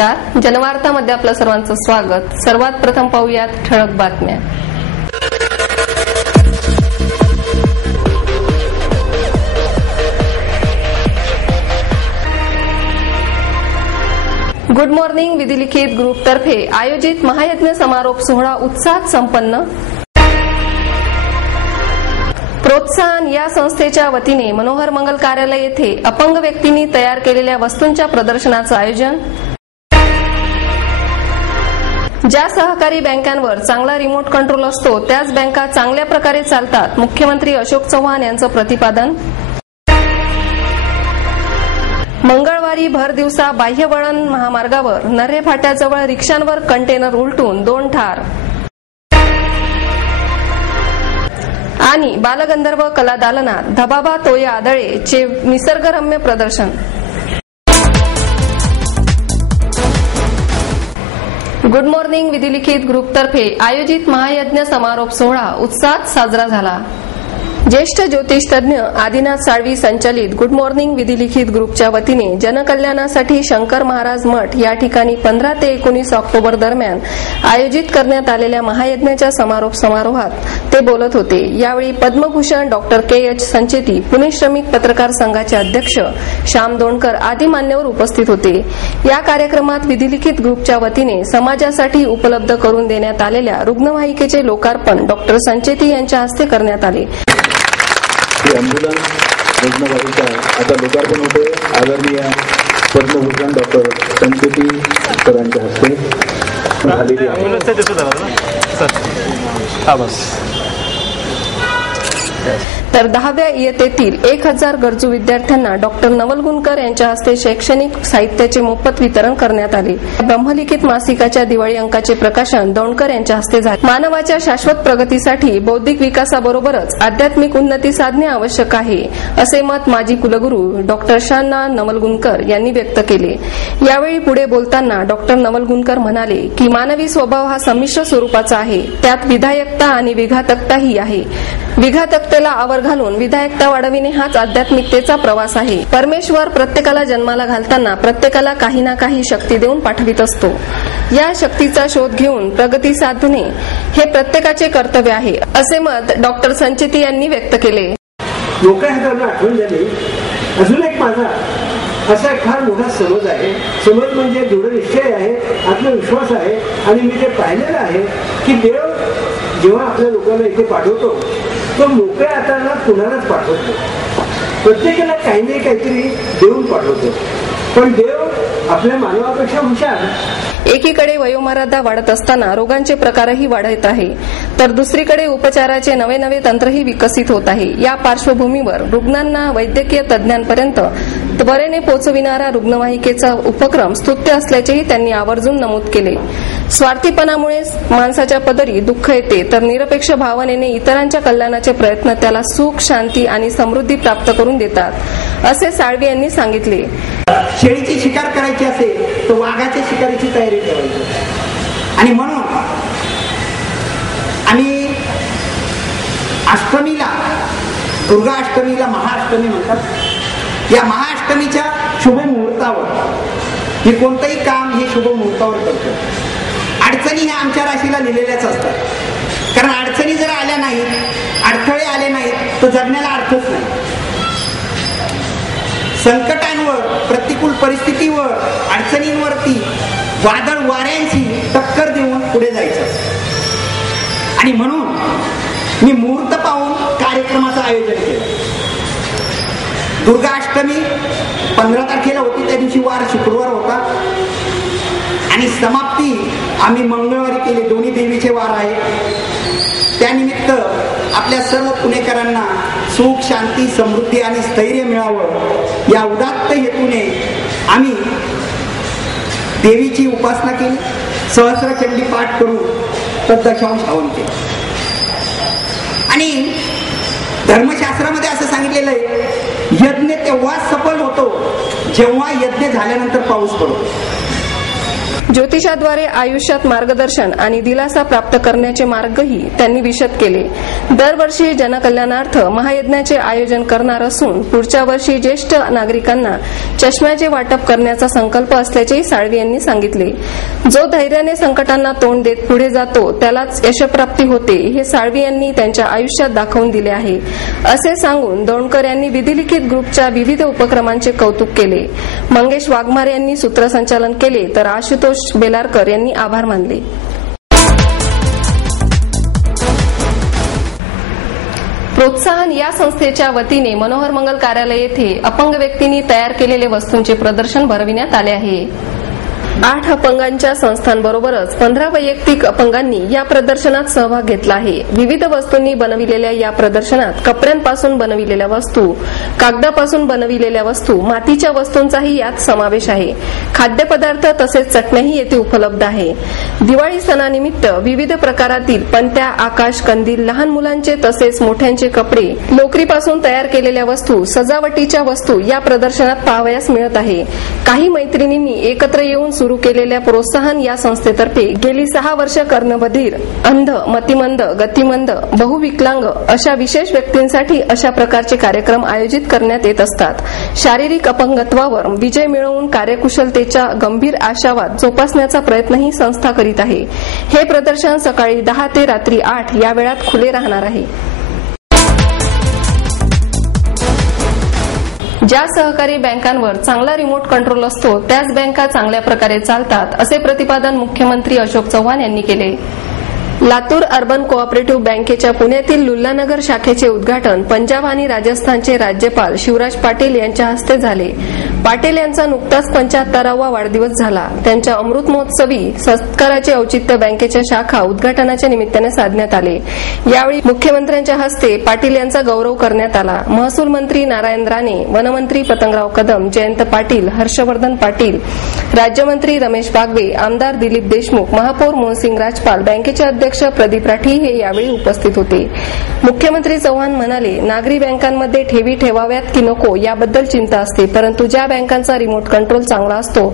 नमस्कार. जनवार्तामध्ये आपलं सर्वांचं स्वागत. सर्वात प्रथम पाहूयात ठळक बातम्या. गुड मॉर्निंग विधिलिखित ग्रुपतर्फे आयोजित महायज्ञ समारोप सोहळा उत्साहात संपन्न. प्रोत्साहन या संस्थेच्या वतीने मनोहर मंगल कार्यालय येथे अपंग व्यक्तींनी तयार केलेल्या वस्तूंच्या प्रदर्शनाचं आयोजन. ज्या सहकारी बँकांवर चांगला रिमोट कंट्रोल असतो त्याच बँका चांगल्या प्रकारे चालतात, मुख्यमंत्री अशोक चव्हाण यांचं प्रतिपादन. मंगळवारी भर दिवसा बाह्यवळण महामार्गावर नर्हे फाट्याजवळ रिक्षांवर कंटेनर उलटून 2 ठार. आणि बालगंधर्व कला दालनात धबाबा तोया आदळेचे निसर्गरम्य प्रदर्शन. गुड मॉर्निंग विधिलिखित ग्रुपतर्फे आयोजित महायज्ञ समारोप सोहळा उत्साहात साजरा झाला. ज्येष्ठ ज्योतिष तज्ञ आदिनाथ साळवी संचालित गुड मॉर्निंग विधिलिखित ग्रुपच्या वतीने जनकल्याणासाठी शंकर महाराज मठ या ठिकाणी 15 ते 19 ऑक्टोबर दरम्यान आयोजित करण्यात आलेल्या महायज्ञाच्या समारोप समारोहात ते बोलत होते. यावेळी पद्मभूषण डॉक्टर के.एच. संचेती, पुणे श्रमिक पत्रकार संघाचे अध्यक्ष श्याम दोंडकर आदी मान्यवर उपस्थित होते. या कार्यक्रमात विधिलिखित ग्रुपच्या वतीने समाजासाठी उपलब्ध करून देण्यात आलेल्या रुग्णवाहिकेचे लोकार्पण डॉक्टर संचेती यांच्या हस्ते करण्यात आले. अँब्युलन्स रुग्णवाहिका आता लोकार्पण होते. आदरणीय पद्मभूषण डॉक्टर संचेती सरांच्या हस्ते तर 10व्या इयत्तेतील 1000 गरजू विद्यार्थ्यांना डॉक्टर नवलगुणकर यांच्या हस्ते शैक्षणिक साहित्याचे मोफत वितरण करण्यात आले. ब्रह्मलिखित मासिकाच्या दिवाळी अंकाचे प्रकाशन दोंडकर यांच्या हस्ते झाले. मानवाच्या शाश्वत प्रगतीसाठी बौद्धिक विकासाबरोबरच आध्यात्मिक उन्नती साधणे आवश्यक आहे, असे मत माजी कुलगुरू डॉक्टर शांना नवलगुणकर यांनी व्यक्त केले. यावेळी पुढे बोलताना डॉक्टर नवलगुणकर म्हणाले की मानवी स्वभाव हा संमिश्र स्वरूपाचा आहे. त्यात विधायकता आणि विघातकताही आहे. विघातकतेला आवर घालून विधायकता वाढविणे हाच आध्यात्मिकतेचा प्रवास आहे. परमेश्वर प्रत्येकाला जन्माला घालताना प्रत्येकाला काही ना काही शक्ती देऊन पाठवित असतो. या शक्तीचा शोध घेऊन प्रगती साधणे हे प्रत्येकाचे कर्तव्य आहे, असे मत डॉक्टर संचेती यांनी व्यक्त केले. लोकांना आठवण झाली. अजून एक माझा असा एक फार मोठा समज आहे. समज म्हणजे दृढनिश्चय आहे, आत्मविश्वास आहे. आणि मी ते पाहिलेलं आहे की देव जेव्हा आपल्या लोकांना इथे पाठवतो तो मोकळ्या हाताला कुणालाच पाठवतो. प्रत्येकाला काही नाही काहीतरी देऊन पाठवतो. पण देव आपल्या मानवापेक्षा हुशार. एकीकडे वयोमर्यादा वाढत असताना रोगांचे प्रकारही वाढत आहे, तर दुसरीकडे उपचाराचे नवे नवे तंत्रही विकसित होत आहे. या पार्श्वभूमीवर रुग्णांना वैद्यकीय तज्ज्ञांपर्यंत त्वरेने पोहोचविणारा रुग्णवाहिकेचा उपक्रम स्तुत्य असल्याचेही त्यांनी आवर्जून नमूद केले. स्वार्थीपणामुळे माणसाच्या पदरी दुःख येते, तर निरपेक्ष भावनेने इतरांच्या कल्याणाचे प्रयत्न त्याला सुख, शांती आणि समृद्धी प्राप्त करून देतात, असे साळवी यांनी सांगितले. शेळीची शिकार करायची असेल तर वाघाच्या शिकारीची तयारी ठेवायची. आणि म्हणून आम्ही अष्टमीला, दुर्गा अष्टमीला महाअष्टमी म्हणतात, या महाअष्टमीच्या शुभ मुहूर्तावर हे कोणतंही काम हे शुभ मुहूर्तावर करतो. अडचणी ह्या आमच्या राशीला लिहिलेल्याच असतात. कारण अडचणी जर आल्या नाहीत, अडथळे आले नाहीत तर जगण्याला अर्थच नाही. संकटांवर, प्रतिकूल परिस्थितीवर, अडचणींवरती वादळ वाऱ्यांची टक्कर देऊन पुढे जायचं. आणि म्हणून मी मुहूर्त पाहून कार्यक्रमाचं आयोजन केलं. दुर्गा अष्टमी 15 तारखेला होती, त्या दिवशी वार शुक्रवार होता. आणि समाप्ती आम्ही मंगळवारी केली. दोन्ही देवीचे वार आहे. त्यानिमित्त आपल्या सर्व पुणेकरांना सुख, शांती, समृद्धी आणि स्थैर्य मिळावं या उदात्त हेतूने आम्ही देवीची उपासना केली. सहस्रचंडी पाठ करून तद्दशांश हवन केले. आणि धर्मशास्त्रामध्ये असं सांगितलेलं आहे, यज्ञ तेव्हा सफल होतो जेव्हा यज्ञ झाल्यानंतर पाऊस पडतो. ज्योतिषाद्वारे आयुष्यात मार्गदर्शन आणि दिलासा प्राप्त करण्याचे मार्गही त्यांनी विशद केले. दरवर्षी जनकल्याणार्थ महायज्ञाचे आयोजन करणार असून पुढच्या वर्षी ज्येष्ठ नागरिकांना चष्म्याचे वाटप करण्याचा संकल्प असल्याचेही साळवी यांनी सांगितले. जो धैर्याने संकटांना तोंड देत पुढे जातो त्यालाच यशप्राप्ती होते हे साळवी यांनी त्यांच्या आयुष्यात दाखवून दिले आहे, असे सांगून दौंडकर यांनी विधिलिखित ग्रुपच्या विविध उपक्रमांचे कौतुक केले. मंगेश वाघमारे यांनी सूत्रसंचालन केले तर आशुतोष बेलारकर यांनी आभार मानले. प्रोत्साहन या संस्थेच्या वतीने मनोहर मंगल कार्यालय येथे अपंग व्यक्तींनी तयार केलेले वस्तूंचे प्रदर्शन भरविण्यात आले आहे. 8 अपंगांच्या संस्थांबरोबरच 15 वैयक्तिक अपंगांनी या प्रदर्शनात सहभाग घेतला आहे. विविध वस्तूंनी बनविलेल्या या प्रदर्शनात कपड्यांपासून बनविलेल्या वस्तू, कागदापासून बनविलेल्या वस्तू, मातीच्या वस्तूंचाही यात समावेश आहे. खाद्यपदार्थ तसेच चटण्याही येथे उपलब्ध आहे. दिवाळी सणानिमित्त विविध प्रकारातील पणत्या, आकाश कंदील, लहान मुलांचे तसेच मोठ्यांचे कपडे, लोकरीपासून तयार केलेल्या वस्तू, सजावटीच्या वस्तू या प्रदर्शनात पाहावयास मिळत आहे. काही मैत्रिणींनी एकत्र येऊन सुरू केलेल्या प्रोत्साहन या संस्थेतर्फे गेली 6 वर्ष कर्णबधीर, अंध, मतिमंद, गतिमंद, बहुविकलांग अशा विशेष व्यक्तींसाठी अशा प्रकारचे कार्यक्रम आयोजित करण्यात येत असतात. शारीरिक अपंगत्वावर विजय मिळवून कार्यकुशलतेचा गंभीर आशावाद जोपासण्याचा प्रयत्नही संस्था करीत आहे. हे प्रदर्शन सकाळी 10 ते रात्री 8 या वेळात खुले राहणार आहे. ज्या सहकारी बँकांवर चांगला रिमोट कंट्रोल असतो त्याच बँका चांगल्या प्रकारे चालतात, असे प्रतिपादन मुख्यमंत्री अशोक चव्हाण यांनी केले. लातूर अर्बन कोऑपरेटिव्ह बँकेच्या पुण्यातील लुल्लानगर शाखेचे उद्घाटन पंजाब आणि राजस्थानचे राज्यपाल शिवराज पाटील यांच्या हस्ते झाले. पाटील यांचा नुकताच 75वा वाढदिवस झाला. त्यांच्या अमृत महोत्सवी सत्काराचे औचित्य बँकेच्या शाखा उद्घाटनाच्या निमित्ताने साधण्यात आले. यावेळी मुख्यमंत्र्यांच्या हस्ते पाटील यांचा गौरव करण्यात आला. महसूल मंत्री नारायण राणे, वनमंत्री पतंगराव कदम, जयंत पाटील, हर्षवर्धन पाटील, राज्यमंत्री रमेश बागवे, आमदार दिलीप देशमुख, महापौर मोहनसिंग राजपाल, बँकेचे अध्यक्ष प्रदीप राठी हे यावेळी उपस्थित होते. मुख्यमंत्री चव्हाण म्हणाले, नागरी बँकांमध्ये ठेवी ठेवाव्यात की नको याबद्दल चिंता असते, परंतु ज्या बँकांचा रिमोट कंट्रोल चांगला असतो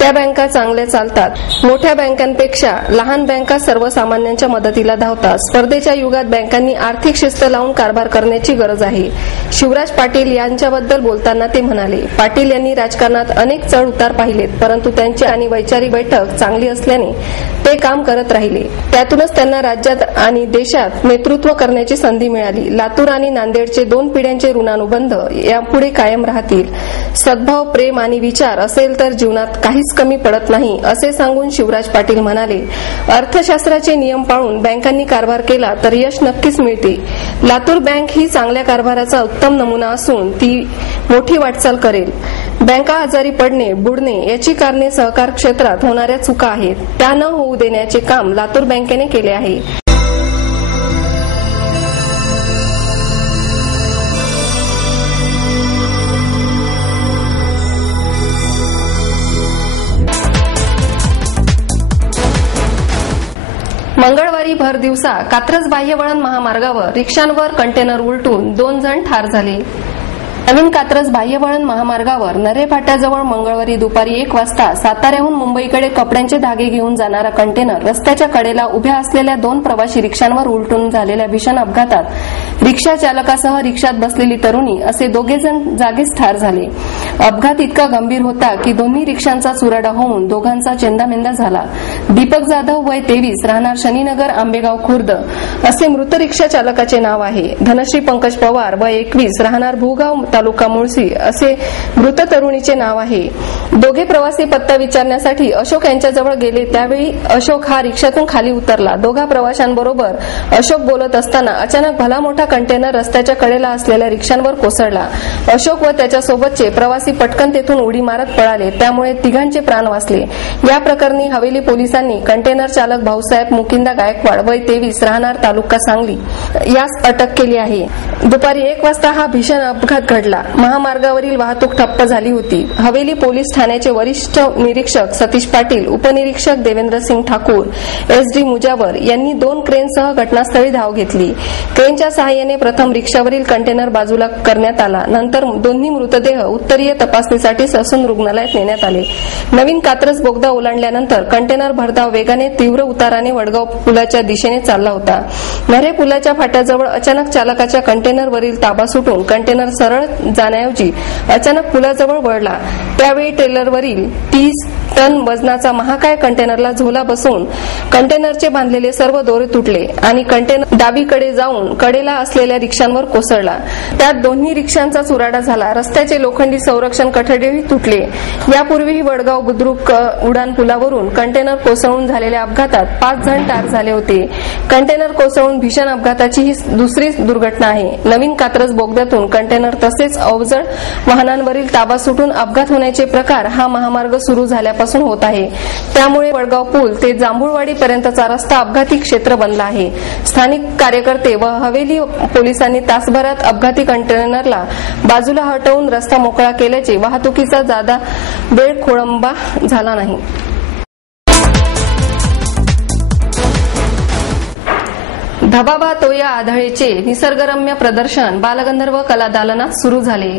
त्या बँका चांगल्या चालतात. मोठ्या बँकांपेक्षा लहान बँका सर्वसामान्यांच्या मदतीला धावतात. स्पर्धेच्या युगात बँकांनी आर्थिक शिस्त लावून कारभार करण्याची गरज आहे. शिवराज पाटील यांच्याबद्दल बोलताना ते म्हणाले, पाटील यांनी राजकारणात अनेक चढ उतार पाहिलेत, परंतु त्यांची आणि वैचारिक बैठक चांगली असल्याने ते काम करत राहिले. त्यातूनच त्यांना राज्यात आणि देशात नेतृत्व करण्याची संधी मिळाली. लातूर आणि नांदेडचे 2 पिढ्यांचे ऋणानुबंध यापुढे कायम राहतील. सद्भाव, प्रेम आणि विचार असेल तर जीवनात काहीच कमी पडत नाही, असे सांगून शिवराज पाटील म्हणाले, अर्थशास्त्राचे नियम पाळून बँकांनी कारभार केला तर यश नक्कीच मिळते. लातूर बँक ही चांगल्या कारभाराचा उत्तम नमुना असून ती मोठी वाटचाल करेल. बँका आजारी पडणे, बुडणे याची कारणे सहकार क्षेत्रात होणाऱ्या चुका आहेत. त्या न होऊ देण्याचे काम लातूर बँकेने केले आहे. मंगळवारी भर दिवसा कात्रज बाह्यवळण महामार्गावर रिक्षांवर कंटेनर उलटून 2 जण ठार झाले. नवीन कात्रज बाह्यवळण महामार्गावर नरे फाट्याजवळ मंगळवारी दुपारी 1 वाजता साताऱ्याहून मुंबईकडे कपड्यांचे धागे घेऊन जाणारा कंटेनर रस्त्याच्या कडेला उभ्या असलेल्या 2 प्रवासी रिक्षांवर उलटून झालेल्या भीषण अपघातात रिक्षा चालकासह रिक्षात बसलेली तरुणी असे 2 जण जागीच ठार झाले. अपघात इतका गंभीर होता की दोन्ही रिक्षांचा चुराडा होऊन दोघांचा चेंदामेंदा झाला. दीपक जाधव वय 23 राहणार शनीनगर आंबेगाव खुर्द असे मृत रिक्षा चालकाचे नाव आहे. धनश्री पंकज पवार वय 21 राहणार भूगाव तालुका मुळशी असे मृत तरुणीचे नाव आहे. दोघे प्रवासी पत्ता विचारण्यासाठी अशोक यांच्याजवळ गेले. त्यावेळी अशोक हा रिक्षातून खाली उतरला. दोघा प्रवाशांबरोबर अशोक बोलत असताना अचानक भला मोठा कंटेनर रस्त्याच्या कडेला असलेल्या रिक्षांवर कोसळला. अशोक व त्याच्यासोबतचे प्रवासी पटकन तेथून उडी मारत पळाले. त्यामुळे तिघांचे प्राण वाचले. या प्रकरणी हवेली पोलिसांनी कंटेनर चालक भाऊसाहेब मुकिंदा गायकवाड वय 23 राहणार तालुका सांगली यास अटक केली आहे. दुपारी 1 वाजता हा भीषण अपघात घडला. पडला. महामार्गावरील वाहतूक ठप्प झाली होती. हवेली पोलीस ठाण्याचे वरिष्ठ निरीक्षक सतीश पाटील, उपनिरीक्षक देवेंद्र सिंग ठाकूर, SD मुजावर यांनी 2 क्रेनसह घटनास्थळी धाव घेतली. क्रेनच्या सहाय्याने प्रथम रिक्षावरील कंटेनर बाजूला करण्यात आला. नंतर दोन्ही मृतदेह उत्तरीय तपासणीसाठी ससून रुग्णालयात नेण्यात आले. नवीन कात्रज बोगदा ओलांडल्यानंतर कंटेनर भरधाव वेगाने तीव्र उताराने वडगाव पुलाच्या दिशेने चालला होता. नऱ्हे पुलाच्या फाट्याजवळ अचानक चालकाच्या कंटेनरवरील ताबा सुटून कंटेनर सरळ जाण्याऐवजी अचानक पुलाजवळ वळला. त्यावेळी ट्रेलरवरील 30 टन वजनाचा महाकाय कंटेनरला झोला बसून कंटेनरचे बांधलेले सर्व दोरे तुटले आणि कंटेनर डावीकडे जाऊन कडेला असलेल्या रिक्षांवर कोसळला. त्यात दोन्ही रिक्षांचा चुराडा झाला. रस्त्याचे लोखंडी संरक्षण कठडेही तुटले. यापूर्वीही वडगाव बुद्रुक उड्डाण पुलावरून कंटेनर कोसळून झालेल्या अपघातात 5 जण ठार झाले होते. कंटेनर कोसळून भीषण अपघाताची ही दुसरी दुर्घटना आहे. नवीन कात्रज बोगद्यातून कंटेनर तसेच अवजड वाहनांवरील ताबा सुटून अपघात होण्याचे प्रकार हा महामार्ग सुरू झाल्यापासून होत आहे. त्यामुळे वडगाव पूल ते जांभूळवाडी पर्यंतचा रस्ता अपघाती क्षेत्र बनला आहे. स्थानिक कार्यकर्ते व हवेली पोलिसांनी तासभरात अपघाती कंटेनरला बाजूला हटवून रस्ता मोकळा केल्याचे वाहतुकीचा जादा वेळ खोळंबा झाला नाही. धबाबा तोया आधळेचे निसर्गरम्य प्रदर्शन बालगंधर्व कला दालनात सुरू झाले.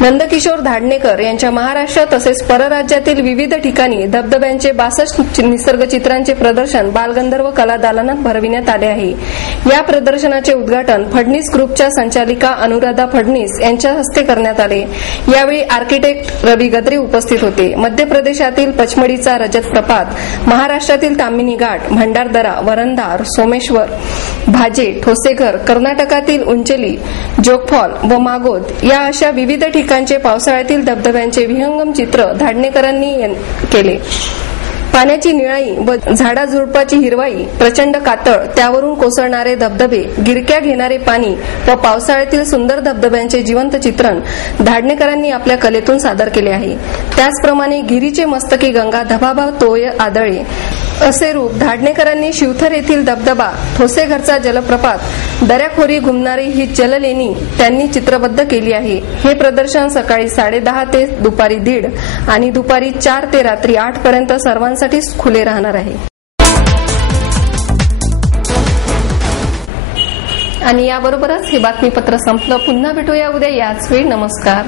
नंदकिशोर धाडणेकर यांच्या महाराष्ट्र तसेच परराज्यातील विविध ठिकाणी धबधब्यांचे 62 निसर्गचित्रांचे प्रदर्शन बालगंधर्व कला दालनात भरविण्यात आले आहे. या प्रदर्शनाचे उद्घाटन फडणीस ग्रुपच्या संचालिका अनुराधा फडणीस यांच्या हस्ते करण्यात आले. यावेळी आर्किटेक्ट रवी गद्रे उपस्थित होते. मध्य प्रदेशातील पचमडीचा रजत प्रपात, महाराष्ट्रातील ताम्हिणी घाट, भंडारदरा, वरंधार, सोमेश्वर, भाजे, ठोसेघर, कर्नाटकातील उंचली, जोगफॉल व मागोद या अशा विविध ठिकाणचे पावसाळ्यातील धबधब्यांचे विहंगम चित्र धाडणेकरांनी केले. पाण्याची निळाई व झाडाझुडपाची हिरवाई, प्रचंड कातळ, त्यावरून कोसळणारे धबधबे, गिरक्या घेणारे पाणी व पावसाळ्यातील सुंदर धबधब्यांचे जिवंत चित्रण धाडणेकरांनी आपल्या कलेतून सादर केले आहे. त्याचप्रमाणे गिरीचे मस्तकी गंगा धबाबा तोय आदळे असे रूप धाडणेकरांनी शिवथर येथील धबधबा, ठोसेघरचा जलप्रपात, दऱ्याखोरी घुमणारी ही जललेणी त्यांनी चित्रबद्ध केली आहे. हे प्रदर्शन सकाळी 10:30 ते दुपारी 1:30 आणि दुपारी 4 ते रात्री 8 पर्यंत सर्वांसाठी खुले राहणार आहे. आणि याबरोबरच हे बातमीपत्र संपलं. पुन्हा भेटूया उद्या याच वेळी. नमस्कार.